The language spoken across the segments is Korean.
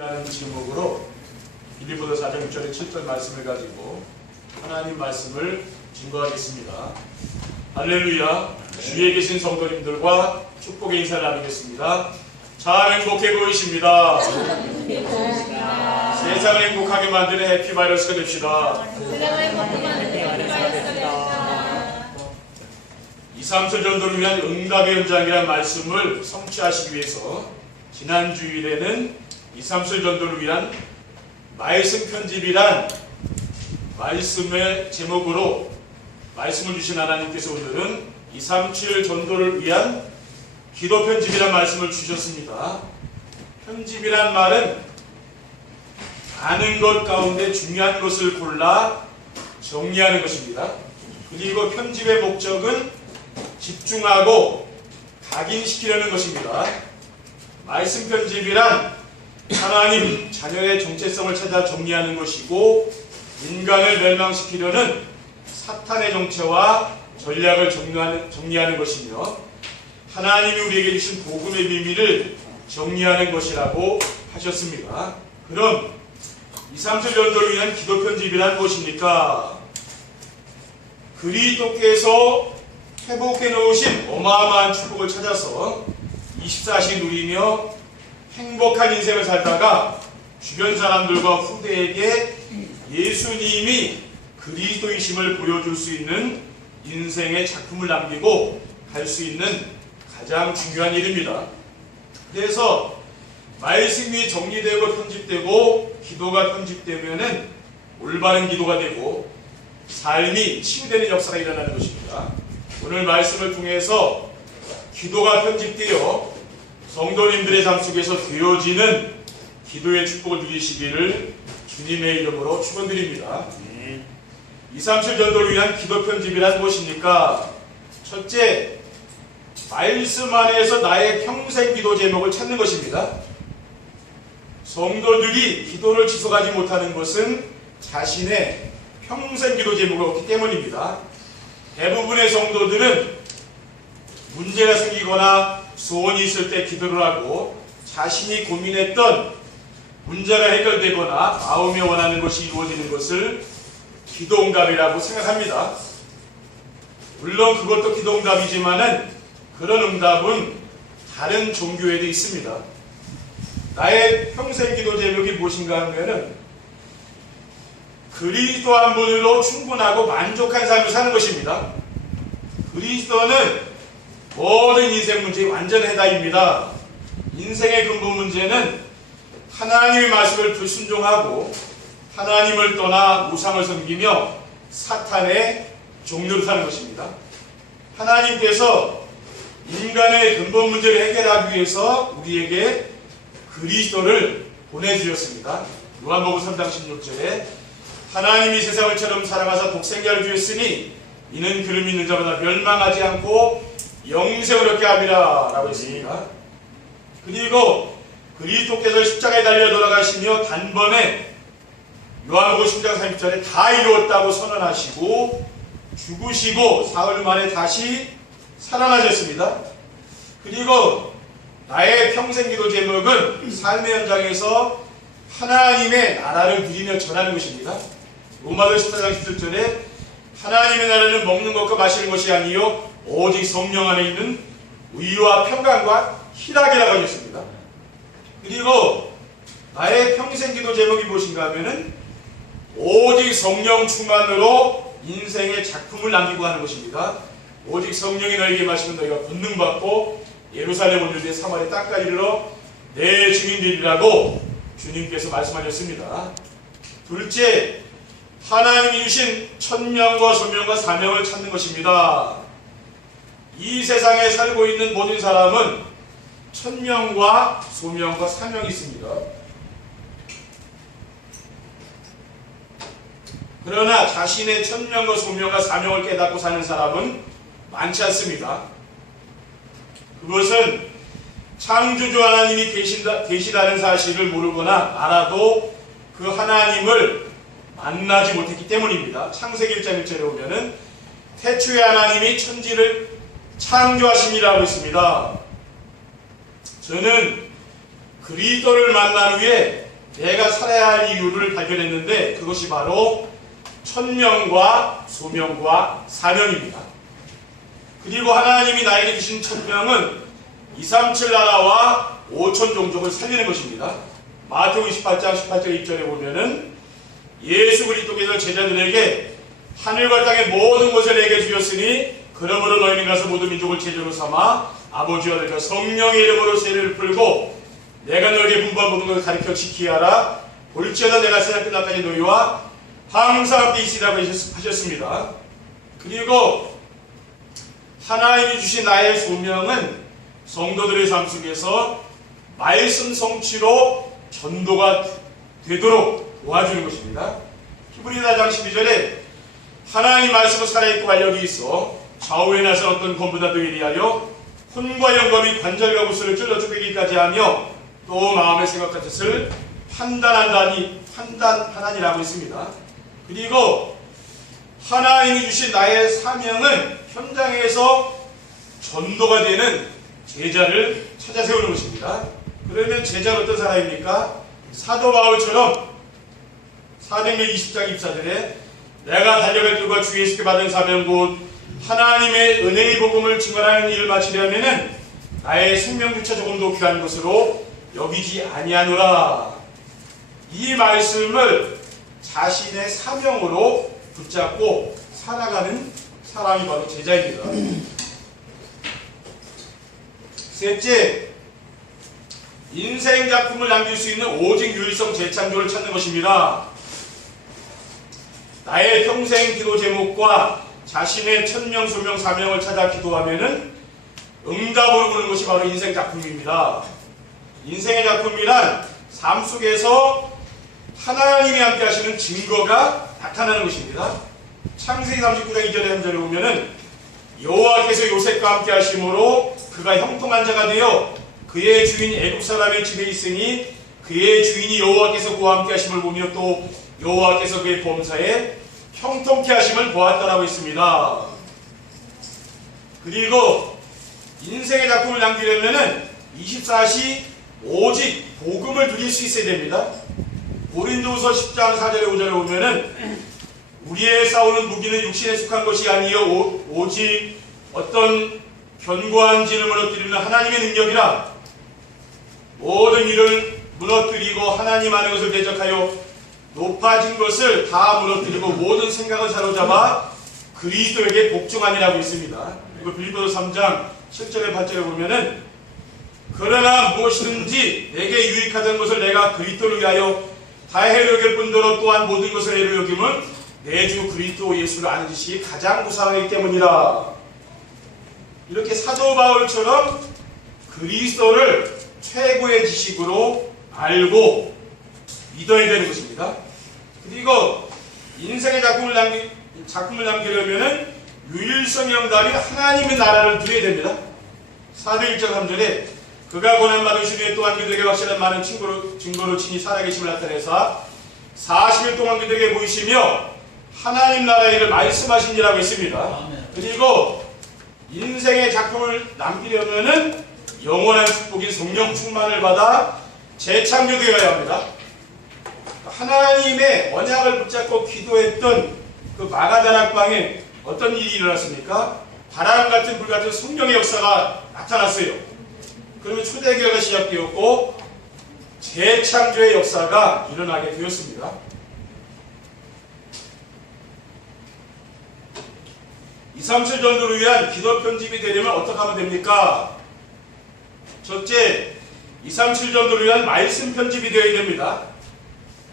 라는 제목으로 빌립보서 4장 6절에 7절 말씀을 가지고 하나님 말씀을 증거하겠습니다. 할렐루야. 주위에 계신 성도님들과 축복의 인사를 나누겠습니다. 잘 행복해 보이십니다. 세상을 행복하게 만드는 해피바이러스가 됩시다. 2, 3절 전도를 위한 응답의 현장이라는 말씀을 성취하시기 위해서 지난 주일에는 2, 3절 전도를 위한 말씀 편집이란 말씀의 제목으로 말씀을 주신 하나님께서 오늘은 2, 3칠 전도를 위한 기도 편집이란 말씀을 주셨습니다. 편집이란 말은 많은 것 가운데 중요한 것을 골라 정리하는 것입니다. 그리고 편집의 목적은 집중하고 각인시키려는 것입니다. 말씀 편집이란 하나님 자녀의 정체성을 찾아 정리하는 것이고 인간을 멸망시키려는 사탄의 정체와 전략을 정리하는 것이며 하나님이 우리에게 주신 복음의 비밀을 정리하는 것이라고 하셨습니다. 그럼 2, 3절 전도를 위한 기도 편집이란 무엇입니까? 그리스도께서 회복해 놓으신 어마어마한 축복을 찾아서 24시 누리며 행복한 인생을 살다가 주변 사람들과 후대에게 예수님이 그리스도이심을 보여줄 수 있는 인생의 작품을 남기고 갈 수 있는 가장 중요한 일입니다. 그래서 말씀이 정리되고 편집되고 기도가 편집되면은 올바른 기도가 되고 삶이 치유되는 역사가 일어나는 것입니다. 오늘 말씀을 통해서 기도가 편집되어 성도님들의 삶 속에서 되어지는 기도의 축복을 누리시기를 주님의 이름으로 축원드립니다. 2, 3칠 전도를 위한 기도 편집이란 무엇입니까? 첫째, 말씀 안에서 나의 평생 기도 제목을 찾는 것입니다. 성도들이 기도를 지속하지 못하는 것은 자신의 평생 기도 제목이 없기 때문입니다. 대부분의 성도들은 문제가 생기거나 소원이 있을 때 기도를 하고 자신이 고민했던 문제가 해결되거나 마음에 원하는 것이 이루어지는 것을 기도응답이라고 생각합니다. 물론 그것도 기도응답이지만은 그런 응답은 다른 종교에도 있습니다. 나의 평생 기도 제목이 무엇인가 하면은 그리스도 한 분으로 충분하고 만족한 삶을 사는 것입니다. 그리스도는 모든 인생 문제의 완전 해답입니다. 인생의 근본 문제는 하나님의 말씀을 불순종하고 하나님을 떠나 우상을 섬기며 사탄의 종로를 사는 것입니다. 하나님께서 인간의 근본 문제를 해결하기 위해서 우리에게 그리스도를 보내주셨습니다. 요한복음 3장 16절에 하나님이 세상을 처럼 사랑하사 독생자를 주셨으니 이는 그를 믿는 자마다 멸망하지 않고 영생을 얻게 함이라 라고 했습니다. 그리고 그리스도께서 십자가에 달려 돌아가시며 단번에 요한복음 10장 30절에 다 이루었다고 선언하시고 죽으시고 사흘 만에 다시 살아나셨습니다. 그리고 나의 평생 기도 제목은 삶의 현장에서 하나님의 나라를 누리며 전하는 것입니다. 로마서 14장 17절에 하나님의 나라는 먹는 것과 마시는 것이 아니요 오직 성령 안에 있는 의와 평강과 희락이라고 하셨습니다. 그리고 나의 평생 기도 제목이 무엇인가 하면은 오직 성령 충만으로 인생의 작품을 남기고 하는 것입니다. 오직 성령이 너에게 마시면 너희가 권능받고 예루살렘 온유대 사마리 땅까지 이르러 내 증인되리라고 주님께서 말씀하셨습니다. 둘째, 하나님이 주신 천명과 소명과 사명을 찾는 것입니다. 이 세상에 살고 있는 모든 사람은 천명과 소명과 사명이 있습니다. 그러나 자신의 천명과 소명과 사명을 깨닫고 사는 사람은 많지 않습니다. 그것은 창조주 하나님이 계시다는 사실을 모르거나 알아도 그 하나님을 만나지 못했기 때문입니다. 창세기 1장 1절에 보면은 태초에 하나님이 천지를 창조하심이라고 있습니다. 저는 그리스도를 만난 후에 내가 살아야 할 이유를 발견했는데 그것이 바로 천명과 소명과 사명입니다. 그리고 하나님이 나에게 주신 천명은 237 나라와 5천 종족을 살리는 것입니다. 마태복음 28장 18절 2절에 보면은 예수 그리스도께서 제자들에게 하늘과 땅의 모든 것을 내게 주셨으니 그러므로 너희는 가서 모든 민족을 제자로 삼아 아버지와 아들과 성령의 이름으로 세례를 풀고 내가 너에게 분부한 모든 것을 가르쳐 지키게 하라. 볼지어다 내가 세상 끝날까지 너희와 항상 함께 있으리라고 하셨습니다. 그리고 하나님이 주신 나의 소명은 성도들의 삶 속에서 말씀 성취로 전도가 되도록 도와주는 것입니다. 히브리서 4장 12절에 하나님 말씀은 살아있고 활력이 있어 좌우에 나선 어떤 검보다 더 예리하여 혼과 영과 관절과 구슬을 찔러 쪼개기까지 하며 또 마음의 생각과 뜻을 판단하니라고 했습니다. 그리고 하나님이 주신 나의 사명은 현장에서 전도가 되는 제자를 찾아 세우는 것입니다. 그러면 제자는 어떤 사람입니까? 사도 바울처럼 사도행전 20장 24절에 내가 달려갈 길과 주 예수께 받은 사명 곧 하나님의 은혜의 복음을 증언하는 일을 마치려면은 나의 생명조차 조금도 귀한 것으로 여기지 아니하노라. 이 말씀을 자신의 사명으로 붙잡고 살아가는 사람이 바로 제자입니다. 셋째, 인생 작품을 남길 수 있는 오직 유일성 재창조를 찾는 것입니다. 나의 평생 기도 제목과 자신의 천명, 소명, 사명을 찾아 기도하면은 응답으로 보는 것이 바로 인생 작품입니다. 인생의 작품이란 삶 속에서 하나님이 함께 하시는 증거가 나타나는 것입니다. 창세기 39장 2절에 3절에 보면은 여호와께서 요셉과 함께 하심으로 그가 형통한 자가 되어 그의 주인 애굽 사람의 집에 있으니 그의 주인이 여호와께서 그와 함께 하심을 보며 또 여호와께서 그의 범사에 형통케 하심을 보았다라고 했습니다. 그리고 인생의 작품을 남기려면은 24시 오직 복음을 누릴 수 있어야 됩니다. 고린도후서 10장 4절에 5절에 보면은 우리의 싸우는 무기는 육신에 속한 것이 아니요 오직 어떤 견고한 진을 무너뜨리는 하나님의 능력이라. 모든 일을 무너뜨리고 하나님 하는 것을 대적하여 높아진 것을 다 무너뜨리고 모든 생각을 사로잡아 그리스도에게 복종하니라고 있습니다. 그리고 빌립보서 3장 7절에 8절에 보면은 그러나 무엇이든지 내게 유익하던 것을 내가 그리스도를 위하여 다 해로 여길 뿐더러 또한 모든 것을 해로 여김은 내 주 그리스도 예수를 아는 지식이 가장 무상하기 때문이라. 이렇게 사도 바울처럼 그리스도를 최고의 지식으로 알고 믿어야 되는 것입니다. 그리고 인생의 작품을 남기려면 유일성의 응답이 하나님의 나라를 누려야 됩니다. 사도행 1장 3절에 그가 고난받으신 후에 또한 그들에게 확실한 많은 증거로 친히 살아계심을 나타내사 40일 동안 그들에게 보이시며 하나님 나라의 일을 말씀하시니라고 했습니다. 그리고 인생의 작품을 남기려면은 영원한 축복인 성령 충만을 받아 재창조되어야 합니다. 하나님의 언약을 붙잡고 기도했던 그 마가다락방에 어떤 일이 일어났습니까? 바람 같은 불 같은 성령의 역사가 나타났어요. 그러면 초대교회가 시작되었고 재창조의 역사가 일어나게 되었습니다. 237 전도를 위한 기도 편집이 되려면 어떻게 하면 됩니까? 첫째, 237 전도를 위한 말씀 편집이 되어야 됩니다.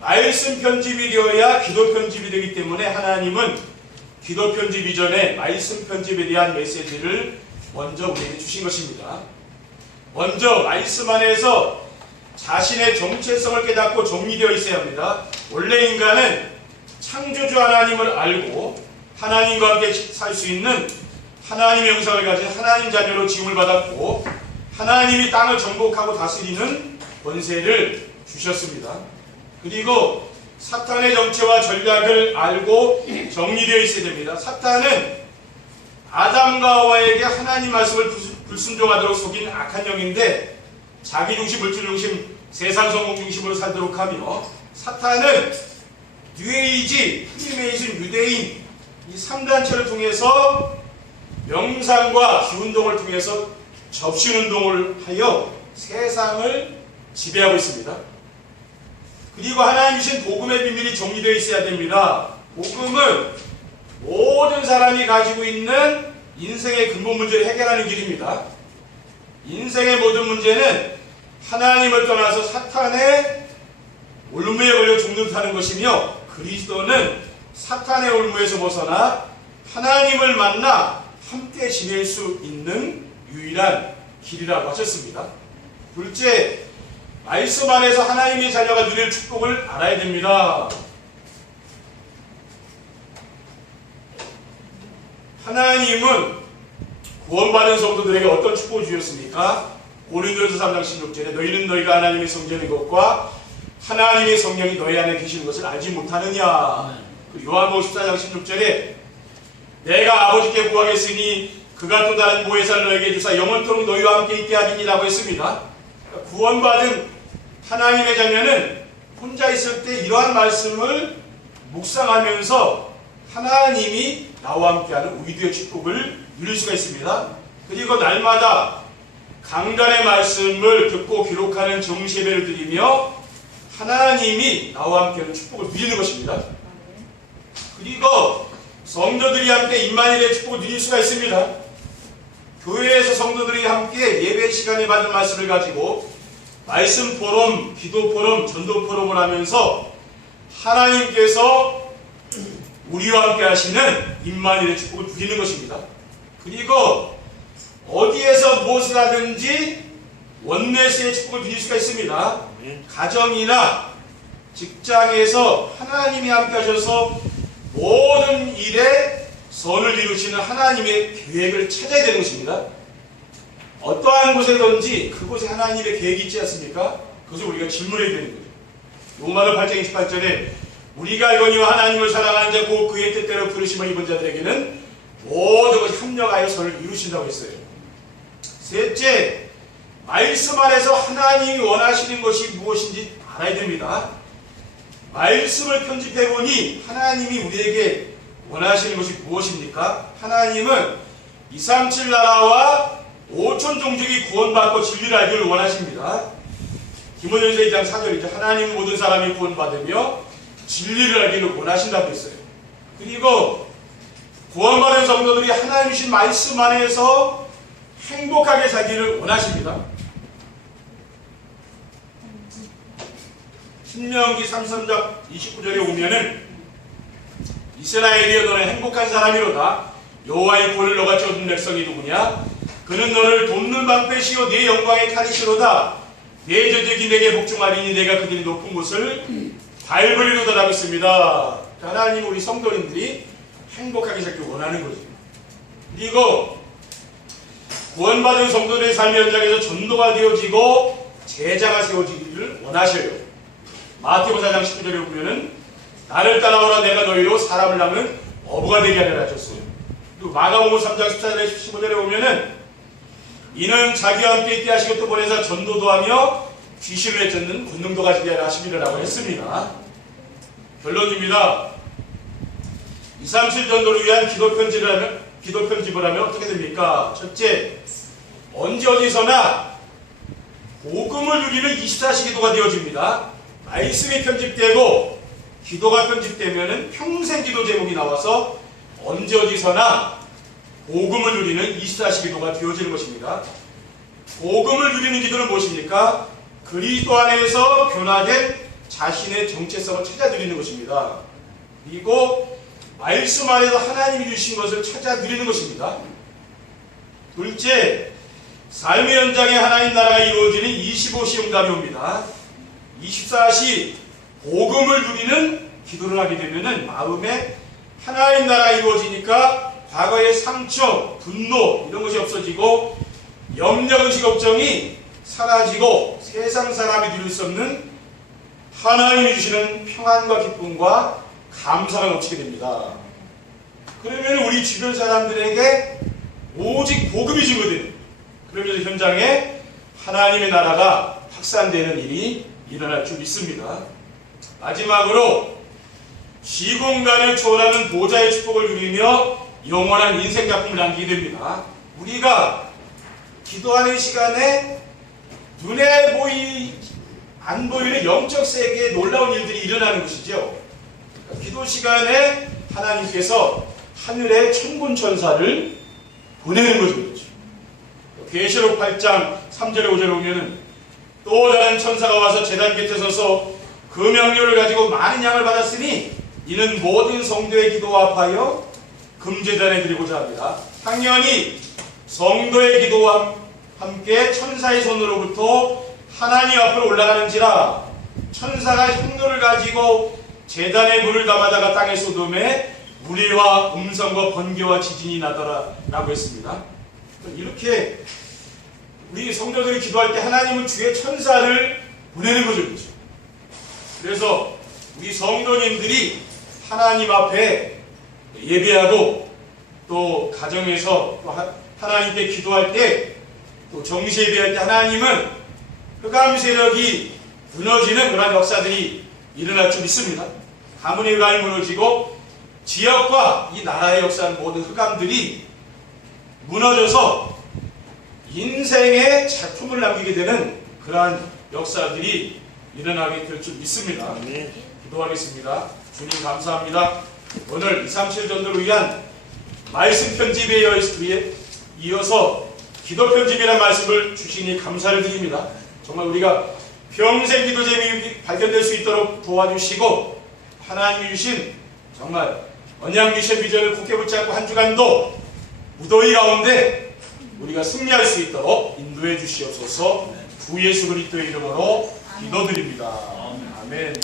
말씀 편집이 되어야 기도 편집이 되기 때문에 하나님은 기도 편집 이전에 말씀 편집에 대한 메시지를 먼저 우리에게 주신 것입니다. 먼저 말씀 안에서 자신의 정체성을 깨닫고 정리되어 있어야 합니다. 원래 인간은 창조주 하나님을 알고 하나님과 함께 살 수 있는 하나님의 형상을 가진 하나님 자녀로 지음을 받았고 하나님이 땅을 정복하고 다스리는 권세를 주셨습니다. 그리고 사탄의 정체와 전략을 알고 정리되어 있어야 됩니다. 사탄은 아담과 하와에게 하나님 말씀을 불순종하도록 속인 악한 영인데 자기 중심, 물질 중심, 세상 성공 중심으로 살도록 하며, 사탄은 뉴에이지, 프리메이슨, 유대인 이 3단체를 통해서 명상과 기운동을 통해서 접신운동을 하여 세상을 지배하고 있습니다. 그리고 하나님 주신 복음의 비밀이 정리되어 있어야 됩니다. 복음은 모든 사람이 가지고 있는 인생의 근본 문제를 해결하는 길입니다. 인생의 모든 문제는 하나님을 떠나서 사탄의 올무에 걸려 죽는 듯하는 것이며, 그리스도는 사탄의 올무에서 벗어나 하나님을 만나 함께 지낼 수 있는 유일한 길이라고 하셨습니다. 둘째, 말씀 안에서 하나님의 자녀가 누릴 축복을 알아야 됩니다. 하나님은 구원받은 성도들에게 어떤 축복을 주셨습니까? 고린도전서 3장 16절에 너희는 너희가 하나님의 성전인 것과 하나님의 성령이 너희 안에 계시는 것을 알지 못하느냐. 요한복음 14장 16절에 내가 아버지께 구하겠으니 그가 또 다른 보혜사를 너에게 주사 영원토록 너희와 함께 있게 하리니라고 했습니다. 구원받은 하나님의 자녀는 혼자 있을 때 이러한 말씀을 묵상하면서 하나님이 나와 함께하는 의도의 축복을 누릴 수가 있습니다. 그리고 날마다 강단의 말씀을 듣고 기록하는 정시예배를 드리며 하나님이 나와 함께하는 축복을 누리는 것입니다. 그리고 성도들이 함께 임마누엘의 축복을 누릴 수가 있습니다. 교회에서 성도들이 함께 예배 시간에 받은 말씀을 가지고 말씀 포럼, 기도 포럼, 전도 포럼을 하면서 하나님께서 우리와 함께 하시는 임마누엘의 축복을 누리는 것입니다. 그리고 어디에서 무엇을 하든지 원네스의 축복을 누릴 수가 있습니다. 가정이나 직장에서 하나님이 함께 하셔서 모든 일에 선을 이루시는 하나님의 계획을 찾아야 되는 것입니다. 어떠한 곳에든지 그곳에 하나님의 계획이 있지 않습니까? 그것을 우리가 질문해야 되는 거죠. 로마서 8장 28절에 우리가 알거니와 하나님을 사랑하는 자 곧 그의 뜻대로 부르심을 입은 자들에게는 모든 것이 합력하여 선을 이루신다고 했어요. 셋째, 말씀 안에서 하나님이 원하시는 것이 무엇인지 알아야 됩니다. 말씀을 편집해보니 하나님이 우리에게 원하시는 것이 무엇입니까? 하나님은 237 나라와 5천 종족이 구원받고 진리를 알기를 원하십니다. 디모데전서 2장 4절이죠. 하나님은 모든 사람이 구원받으며 진리를 알기를 원하신다고 했어요. 그리고 구원받은 성도들이 하나님 주신 말씀 안에서 행복하게 살기를 원하십니다. 신명기 33장 29절에 오면은 이스라엘이여 너는 행복한 사람이로다. 여호와의 권을 너같이 얻은 백성이 누구냐? 그는 너를 돕는 방패시요 네 영광의 칼이시로다. 내 저적이 내게 복종하리니 내가 그들이 높은 곳을 밟으리로다라고 있습니다. 하나님 우리 성도님들이 행복하게 살기 원하는 거죠. 그리고 구원받은 성도들의 삶의 현장에서 전도가 되어지고 제자가 세워지기를 원하셔요. 마태복음 4장 19절에 보면은 나를 따라오라 내가 너희로 사람을 낳는 어부가 되게 하리라 하셨어요. 그리고 마가복음 3장 14절에 15절에 보면은 이는 자기와 함께 있게 하시고 또 보내서 전도도 하며 귀신을 내쫓는 권능도 가지게 하라 하심이라고 했습니다. 결론입니다. 237 전도를 위한 기도 편집을 하면 어떻게 됩니까? 첫째, 언제 어디서나 복음을 누리는 24시 기도가 되어집니다. 말씀이 편집되고 기도가 편집되면 평생 기도 제목이 나와서 언제 어디서나 복음을 누리는 24시 기도가 되어지는 것입니다. 복음을 누리는 기도는 무엇입니까? 그리스도 안에서 변화된 자신의 정체성을 찾아 누리는 것입니다. 그리고 말씀 안에서 하나님이 주신 것을 찾아 누리는 것입니다. 둘째, 삶의 현장에 하나님 나라가 이루어지는 25시 응답이 옵니다. 24시 복음을 누리는 기도를 하게 되면 마음에 하나님 나라가 이루어지니까 과거의 상처, 분노 이런 것이 없어지고 염려, 의식, 걱정이 사라지고 세상 사람이 누릴 수 없는 하나님이 주시는 평안과 기쁨과 감사가 넘치게 됩니다. 그러면 우리 주변 사람들에게 오직 복음이 증거돼요. 그러면서 현장에 하나님의 나라가 확산되는 일이 일어날 줄 믿습니다. 마지막으로 시공간을 초월하는 보좌의 축복을 누리며 영원한 인생 작품을 남기게 됩니다. 우리가 기도하는 시간에 눈에 안 보이는 영적 세계에 놀라운 일들이 일어나는 것이죠. 기도 시간에 하나님께서 하늘의 천군 천사를 보내는 거죠. 계시록 8장 3절에 5절에 보면은 또 다른 천사가 와서 제단 곁에 서서 그 명령을 가지고 많은 양을 받았으니 이는 모든 성도의 기도와 합하여 금제단에 드리고자 합니다. 당연히 성도의 기도와 함께 천사의 손으로부터 하나님 앞으로 올라가는지라 천사가 향로를 가지고 제단에 물을 담아다가 땅에 쏟음에 무리와 음성과 번개와 지진이 나더라 라고 했습니다. 이렇게 우리 성도들이 기도할 때 하나님은 주의 천사를 보내는 거죠. 그래서 우리 성도님들이 하나님 앞에 예배하고 또 가정에서 또 하나님께 기도할 때 또 정시 예배할 때 하나님은 흑암 세력이 무너지는 그런 역사들이 일어날 줄 믿습니다. 가문의 흑암이 무너지고 지역과 이 나라의 역사는 모든 흑암들이 무너져서 인생의 작품을 남기게 되는 그러한 역사들이 일어나게 될 줄 믿습니다. 기도하겠습니다. 주님 감사합니다. 오늘 237 전도를 위한 말씀 편집에 이어서 기도 편집이라는 말씀을 주시니 감사를 드립니다. 정말 우리가 평생 기도 제목이 발견될 수 있도록 도와주시고 하나님이 주신 정말 언약 미션 비전을 굳게 붙잡고 한 주간도 무더위 가운데 우리가 승리할 수 있도록 인도해 주시옵소서. 주 예수 그리스도의 이름으로 기도드립니다. 아멘.